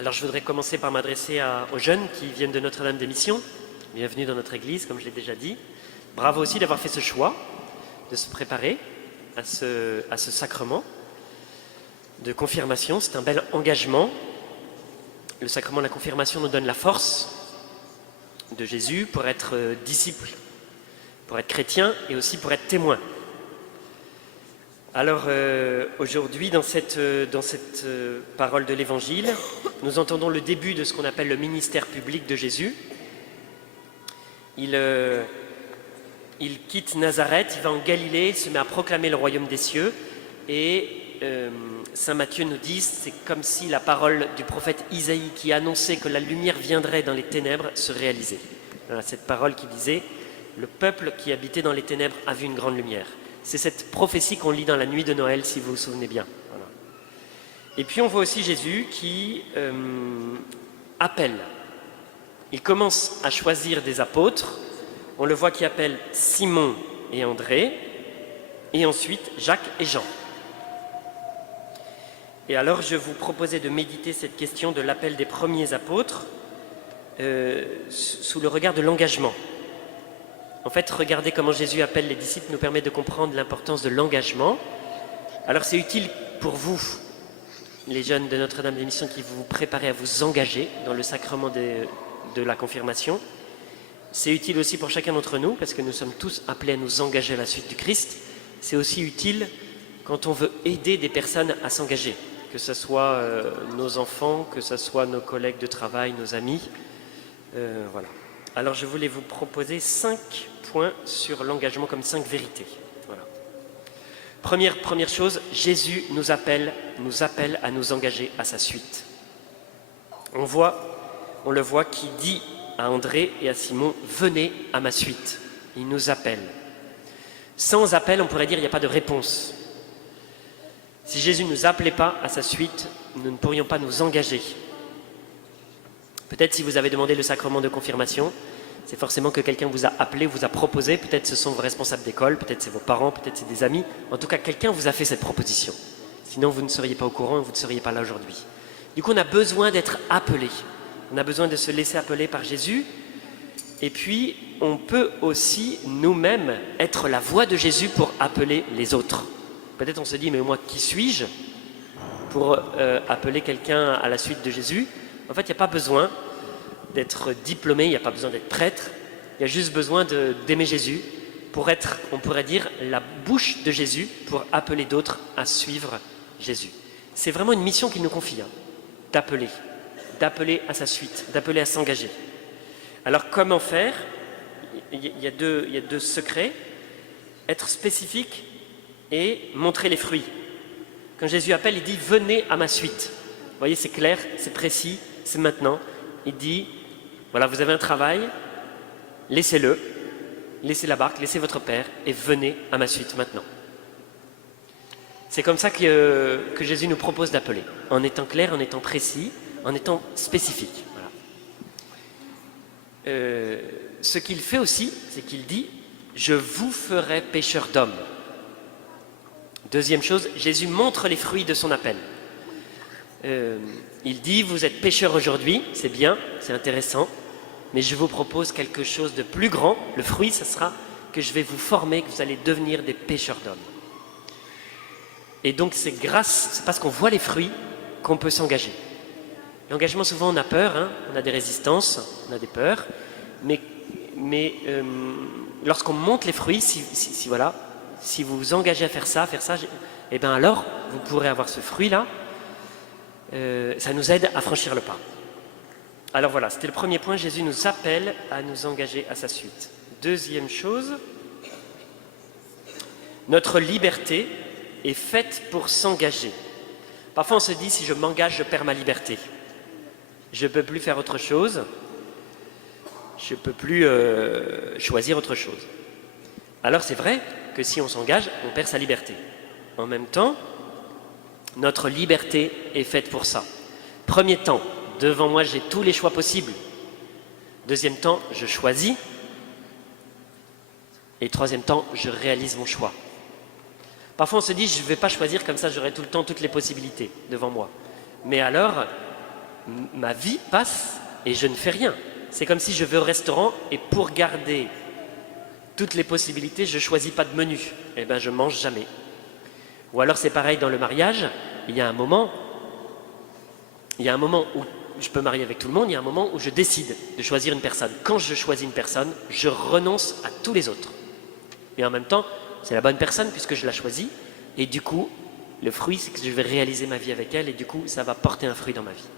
Alors je voudrais commencer par m'adresser aux jeunes qui viennent de Notre-Dame des Missions. Bienvenue dans notre église, comme je l'ai déjà dit. Bravo aussi d'avoir fait ce choix, de se préparer à ce sacrement de confirmation. C'est un bel engagement. Le sacrement de la confirmation nous donne la force de Jésus pour être disciple, pour être chrétien et aussi pour être témoin. Alors aujourd'hui, dans cette parole de l'Évangile, nous entendons le début de ce qu'on appelle le ministère public de Jésus. Il quitte Nazareth, il va en Galilée, il se met à proclamer le royaume des cieux et Saint Matthieu nous dit, c'est comme si la parole du prophète Isaïe qui annonçait que la lumière viendrait dans les ténèbres se réalisait. Voilà, cette parole qui disait, le peuple qui habitait dans les ténèbres a vu une grande lumière. C'est cette prophétie qu'on lit dans la nuit de Noël, si vous vous souvenez bien. Voilà. Et puis on voit aussi Jésus qui appelle. Il commence à choisir des apôtres. On le voit qui appelle Simon et André, et ensuite Jacques et Jean. Et alors je vous proposais de méditer cette question de l'appel des premiers apôtres sous le regard de l'engagement. En fait, regarder comment Jésus appelle les disciples nous permet de comprendre l'importance de l'engagement. Alors c'est utile pour vous, les jeunes de Notre-Dame des Missions, qui vous préparez à vous engager dans le sacrement de la confirmation. C'est utile aussi pour chacun d'entre nous, parce que nous sommes tous appelés à nous engager à la suite du Christ. C'est aussi utile quand on veut aider des personnes à s'engager, que ce soit nos enfants, que ce soit nos collègues de travail, nos amis. Voilà. Alors je voulais vous proposer 5 points sur l'engagement comme 5 vérités. Voilà. Première chose, Jésus nous appelle à nous engager à sa suite. On le voit qui dit à André et à Simon, venez à ma suite. Il nous appelle. Sans appel, on pourrait dire il n'y a pas de réponse. Si Jésus ne nous appelait pas à sa suite, nous ne pourrions pas nous engager. Peut-être si vous avez demandé le sacrement de confirmation, c'est forcément que quelqu'un vous a appelé, vous a proposé, peut-être ce sont vos responsables d'école, peut-être c'est vos parents, peut-être c'est des amis. En tout cas, quelqu'un vous a fait cette proposition. Sinon, vous ne seriez pas au courant et vous ne seriez pas là aujourd'hui. Du coup, on a besoin d'être appelé. On a besoin de se laisser appeler par Jésus. Et puis, on peut aussi nous-mêmes être la voix de Jésus pour appeler les autres. Peut-être on se dit, mais moi, qui suis-je pour appeler quelqu'un à la suite de Jésus? En fait, il n'y a pas besoin d'être diplômé, il n'y a pas besoin d'être prêtre. Il y a juste besoin d'aimer Jésus pour être, on pourrait dire, la bouche de Jésus pour appeler d'autres à suivre Jésus. C'est vraiment une mission qu'il nous confie, d'appeler à sa suite, d'appeler à s'engager. Alors, comment faire? Il y a deux secrets. Être spécifique et montrer les fruits. Quand Jésus appelle, il dit « Venez à ma suite ». Vous voyez, c'est clair, c'est précis, c'est maintenant. Il dit « Voilà, vous avez un travail, laissez-le, laissez la barque, laissez votre père et venez à ma suite maintenant ». C'est comme ça que Jésus nous propose d'appeler, en étant clair, en étant précis, en étant spécifique. Voilà. Ce qu'il fait aussi, c'est qu'il dit « Je vous ferai pécheurs d'hommes ». Deuxième chose, Jésus montre les fruits de son appel. Il dit, vous êtes pécheurs aujourd'hui, c'est bien, c'est intéressant, mais je vous propose quelque chose de plus grand. Le fruit, ce sera que je vais vous former, que vous allez devenir des pécheurs d'hommes. Et donc c'est parce qu'on voit les fruits qu'on peut s'engager. L'engagement, souvent on a peur, on a des résistances, on a des peurs, mais lorsqu'on montre les fruits, si vous vous engagez à faire ça, et bien alors vous pourrez avoir ce fruit-là. Ça nous aide à franchir le pas. Alors voilà, c'était le premier point, Jésus nous appelle à nous engager à sa suite. Deuxième chose, notre liberté est faite pour s'engager. Parfois on se dit, si je m'engage, je perds ma liberté. Je ne peux plus faire autre chose, je ne peux plus choisir autre chose. Alors c'est vrai que si on s'engage, on perd sa liberté. En même temps, notre liberté est faite pour ça. Premier temps, devant moi j'ai tous les choix possibles. Deuxième temps, je choisis. Et troisième temps, je réalise mon choix. Parfois on se dit, je ne vais pas choisir, comme ça j'aurai tout le temps toutes les possibilités devant moi. Mais alors, ma vie passe et je ne fais rien. C'est comme si je vais au restaurant et pour garder toutes les possibilités, je ne choisis pas de menu. Eh bien, je ne mange jamais. Ou alors c'est pareil dans le mariage, il y a un moment où je peux marier avec tout le monde, il y a un moment où je décide de choisir une personne. Quand je choisis une personne, je renonce à tous les autres. Et en même temps, c'est la bonne personne puisque je la choisis. Et du coup, le fruit, c'est que je vais réaliser ma vie avec elle et du coup, ça va porter un fruit dans ma vie.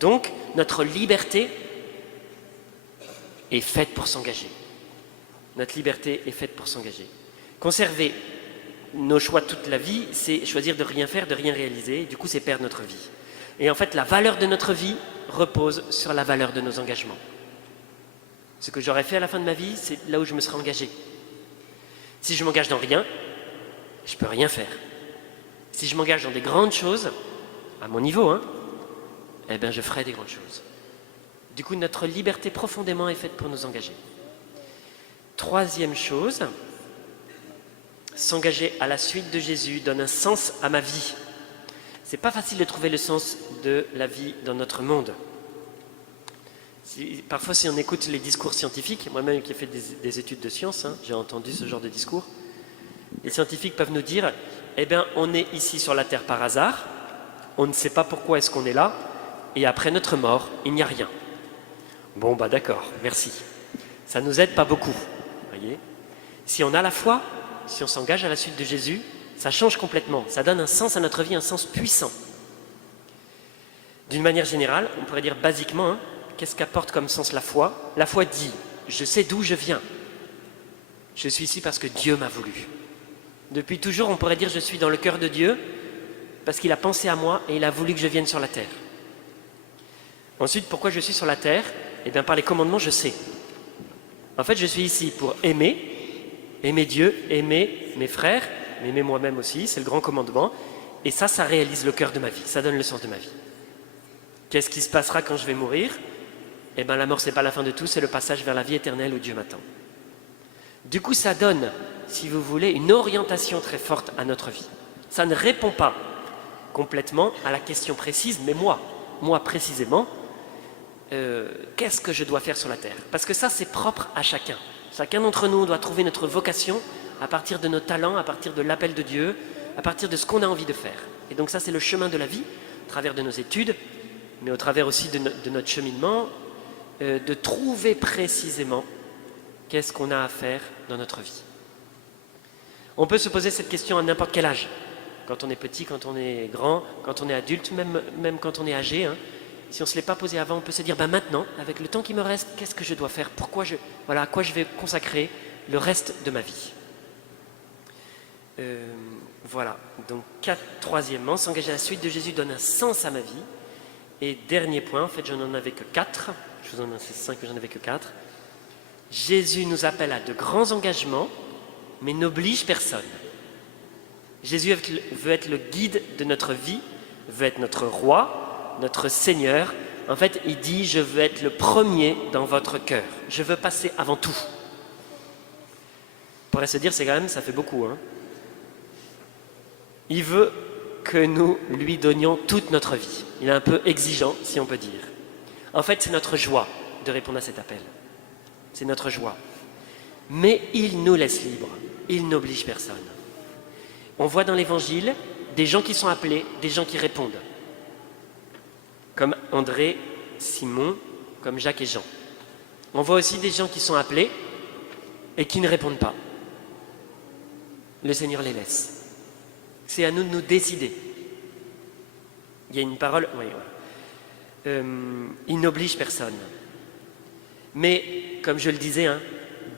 Donc, notre liberté est faite pour s'engager. Notre liberté est faite pour s'engager. Conserver nos choix toute la vie, c'est choisir de rien faire, de rien réaliser. Et du coup, c'est perdre notre vie. Et en fait, la valeur de notre vie repose sur la valeur de nos engagements. Ce que j'aurais fait à la fin de ma vie, c'est là où je me serais engagé. Si je m'engage dans rien, je ne peux rien faire. Si je m'engage dans des grandes choses, à mon niveau, eh bien je ferai des grandes choses. Du coup, notre liberté profondément est faite pour nous engager. Troisième chose, s'engager à la suite de Jésus donne un sens à ma vie. C'est pas facile de trouver le sens de la vie dans notre monde. Parfois, si on écoute les discours scientifiques, moi-même qui ai fait des études de sciences, j'ai entendu ce genre de discours, les scientifiques peuvent nous dire, eh bien, on est ici sur la Terre par hasard, on ne sait pas pourquoi est-ce qu'on est là, et après notre mort, il n'y a rien. Bon, bah d'accord, merci. Ça ne nous aide pas beaucoup, voyez. Si on a la foi, si on s'engage à la suite de Jésus, ça change complètement, ça donne un sens à notre vie, un sens puissant. D'une manière générale, on pourrait dire basiquement, qu'est-ce qu'apporte comme sens la foi? La foi dit, je sais d'où je viens. Je suis ici parce que Dieu m'a voulu. Depuis toujours, on pourrait dire, je suis dans le cœur de Dieu parce qu'il a pensé à moi et il a voulu que je vienne sur la terre. Ensuite, pourquoi je suis sur la terre? Eh bien, par les commandements, je sais. En fait, je suis ici pour aimer Dieu, aimer mes frères, m'aimer moi-même aussi, c'est le grand commandement. Et ça réalise le cœur de ma vie, ça donne le sens de ma vie. Qu'est-ce qui se passera quand je vais mourir? Eh bien, la mort, ce n'est pas la fin de tout, c'est le passage vers la vie éternelle où Dieu m'attend. Du coup, ça donne, si vous voulez, une orientation très forte à notre vie. Ça ne répond pas complètement à la question précise, mais moi précisément, qu'est-ce que je dois faire sur la terre? Parce que ça, c'est propre à chacun. Chacun d'entre nous doit trouver notre vocation à partir de nos talents, à partir de l'appel de Dieu, à partir de ce qu'on a envie de faire. Et donc ça, c'est le chemin de la vie, au travers de nos études, mais au travers aussi de notre cheminement, de trouver précisément qu'est-ce qu'on a à faire dans notre vie. On peut se poser cette question à n'importe quel âge. Quand on est petit, quand on est grand, quand on est adulte, même quand on est âgé. Si on ne se l'est pas posé avant, on peut se dire, maintenant, avec le temps qui me reste, qu'est-ce que je dois faire? À quoi je vais consacrer le reste de ma vie? Voilà. Donc, troisièmement, s'engager à la suite de Jésus donne un sens à ma vie. Et dernier point, en fait, je n'en avais que 4. Je vous en ai 5, mais j'en avais que 4. Jésus nous appelle à de grands engagements, mais n'oblige personne. Jésus veut être le guide de notre vie, veut être notre roi, notre Seigneur. En fait, il dit, je veux être le premier dans votre cœur. Je veux passer avant tout. On pourrait se dire, ça fait beaucoup. Il veut que nous lui donnions toute notre vie. Il est un peu exigeant, si on peut dire. En fait, c'est notre joie de répondre à cet appel. C'est notre joie. Mais il nous laisse libres. Il n'oblige personne. On voit dans l'Évangile des gens qui sont appelés, des gens qui répondent. Comme André, Simon, comme Jacques et Jean. On voit aussi des gens qui sont appelés et qui ne répondent pas. Le Seigneur les laisse. C'est à nous de nous décider. Il y a une parole, il n'oblige personne. Mais, comme je le disais,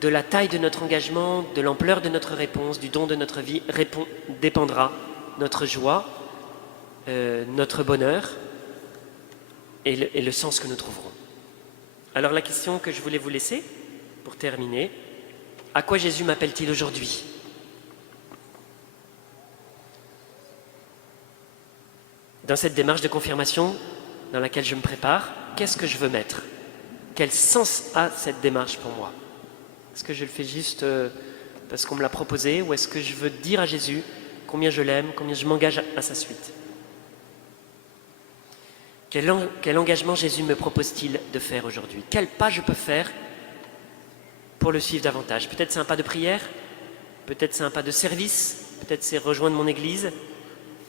de la taille de notre engagement, de l'ampleur de notre réponse, du don de notre vie, dépendra notre joie, notre bonheur et le sens que nous trouverons. Alors la question que je voulais vous laisser, pour terminer, à quoi Jésus m'appelle-t-il aujourd'hui? Dans cette démarche de confirmation dans laquelle je me prépare, qu'est-ce que je veux mettre? Quel sens a cette démarche pour moi? Est-ce que je le fais juste parce qu'on me l'a proposé, ou est-ce que je veux dire à Jésus combien je l'aime, combien je m'engage à sa suite? Quel engagement Jésus me propose-t-il de faire aujourd'hui? Quel pas je peux faire pour le suivre davantage? Peut-être c'est un pas de prière, peut-être c'est un pas de service, peut-être c'est rejoindre mon église,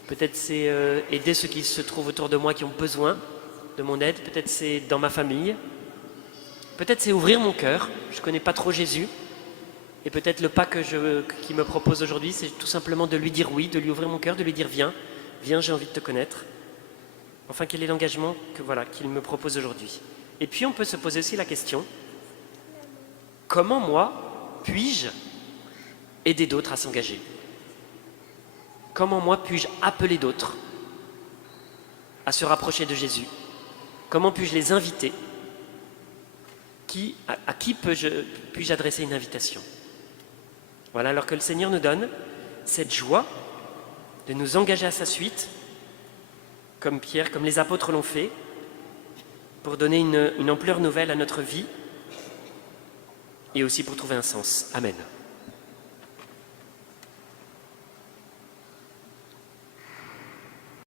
peut-être c'est aider ceux qui se trouvent autour de moi qui ont besoin de mon aide, peut-être c'est dans ma famille, peut-être c'est ouvrir mon cœur, je ne connais pas trop Jésus, et peut-être le pas qu'il me propose aujourd'hui, c'est tout simplement de lui dire oui, de lui ouvrir mon cœur, de lui dire viens, viens, j'ai envie de te connaître. Enfin, quel est l'engagement qu'il me propose aujourd'hui? Et puis on peut se poser aussi la question, comment moi puis-je aider d'autres à s'engager? Comment moi puis-je appeler d'autres à se rapprocher de Jésus? Comment puis-je les inviter? À qui puis-je adresser une invitation? Voilà, alors que le Seigneur nous donne cette joie de nous engager à sa suite, comme Pierre, comme les apôtres l'ont fait, pour donner une ampleur nouvelle à notre vie et aussi pour trouver un sens. Amen.